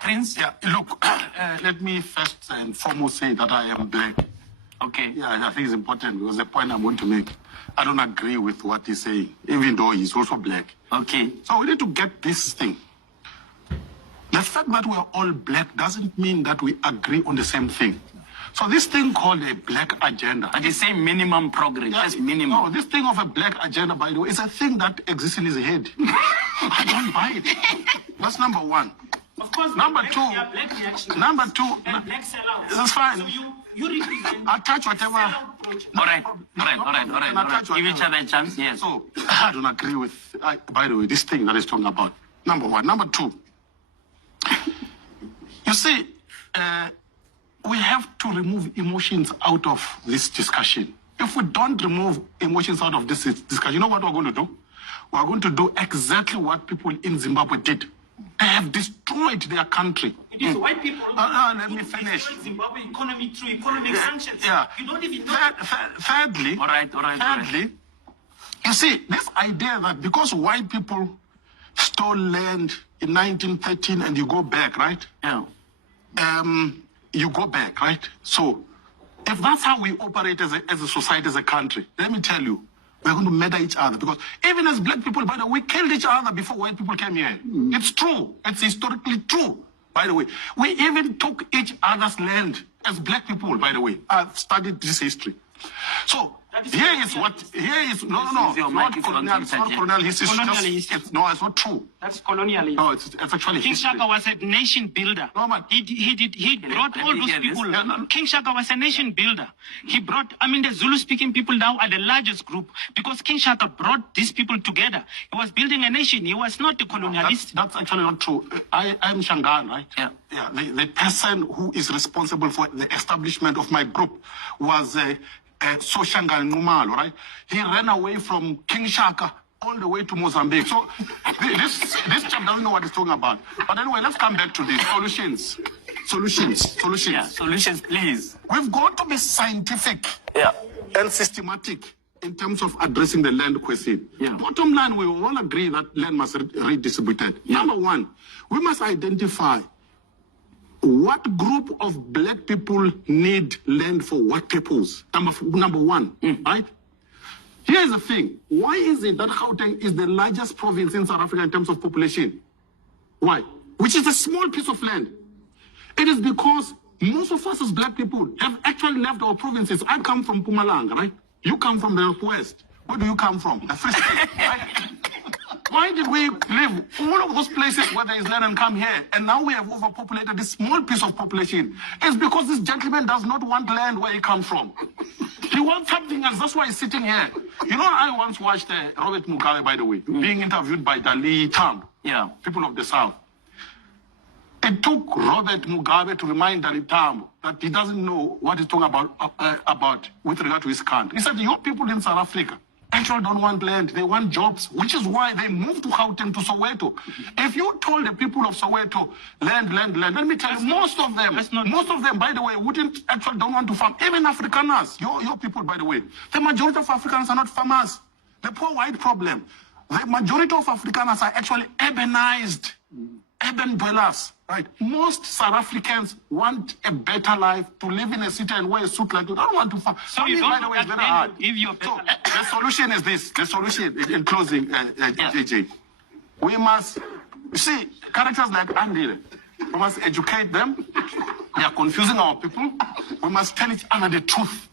Prince? Yeah, look, let me first and foremost say that I am black. Okay. Yeah, I think it's important because the point I'm going to make, I don't agree with what he's saying, even though he's also black. Okay. So we need to get this thing. The fact that we are all black doesn't mean that we agree on the same thing. So this thing called a black agenda. But they say minimum progress. Yeah, That's minimum. No, this thing of a black agenda, by the way, is a thing that exists in his head. I don't buy it. That's number one. Of course, number black, two. Black reaction. Number two. And black sellouts. That's fine. So you represent. Attach whatever. All right. Give each other a chance. Yes. So I don't agree with. By the way, this thing that he's talking about. Number one. Number two. You see, we have to remove emotions out of this discussion. If we don't remove emotions out of this discussion, you know what we're going to do? We're going to do exactly what people in Zimbabwe did. They have destroyed their country. It is white people. Let me finish. Zimbabwe economy through economic sanctions. Yeah. You don't even know. Thirdly, All right. You see, this idea that because white people stole land in 1913 and you go back, right? Yeah. You go back, right? So, if that's how we operate as a society, as a country, let me tell you, we're going to murder each other. Because even as black people, by the way, we killed each other before white people came here. It's true. It's historically true, by the way. We even took each other's land as black people, by the way. I've studied this history. So, it's not colonial history. It's not true. That's colonialism. No, it's actually King history. Shaka was a nation builder. No, man. He brought all those people. Yeah, no. King Shaka was a nation builder. He brought, the Zulu-speaking people now are the largest group because King Shaka brought these people together. He was building a nation. He was not a colonialist. That's actually not true. I'm Shangaan, right? Yeah. Yeah. The person who is responsible for the establishment of my group was So Shangaan Numalo, right? He ran away from King Shaka all the way to Mozambique. So this chap doesn't know what he's talking about. But anyway, let's come back to this. Solutions. Yeah, solutions, please. We've got to be scientific and systematic in terms of addressing the land question. Yeah. Bottom line, we all agree that land must be redistributed. Yeah. Number one, we must identify what group of black people need land for what purpose. Number one, right? Here's the thing. Why is it that Gauteng is the largest province in South Africa in terms of population? Why? Which is a small piece of land. It is because most of us as black people have actually left our provinces. I come from Mpumalanga, right? You come from the Northwest. Where do you come from? The Free State, right? Why did we leave all of those places where there is land and come here? And now we have overpopulated this small piece of population. It's because this gentleman does not want land where he comes from. He wants something else. That's why he's sitting here. You know, I once watched Robert Mugabe, by the way, being interviewed by Dali Tambo, people of the South. It took Robert Mugabe to remind Dali Tambo that he doesn't know what he's talking about with regard to his country. He said, your people in South Africa actually don't want land. They want jobs, which is why they moved to Gauteng, to Soweto. If you told the people of Soweto, land, let me tell you, most of them, by the way, don't want to farm. Even Afrikaners, your people, by the way. The majority of Africans are not farmers. The poor white problem. The majority of Afrikaners are actually urbanized, urban dwellers, right? Most South Africans want a better life, to live in a city and wear a suit like that. I don't want to farm. So you don't, by the way, it's very hard. So the solution is this. The solution, in closing, JJ, we must, see, characters like Andile, we must educate them. They are confusing our people. We must tell each other the truth.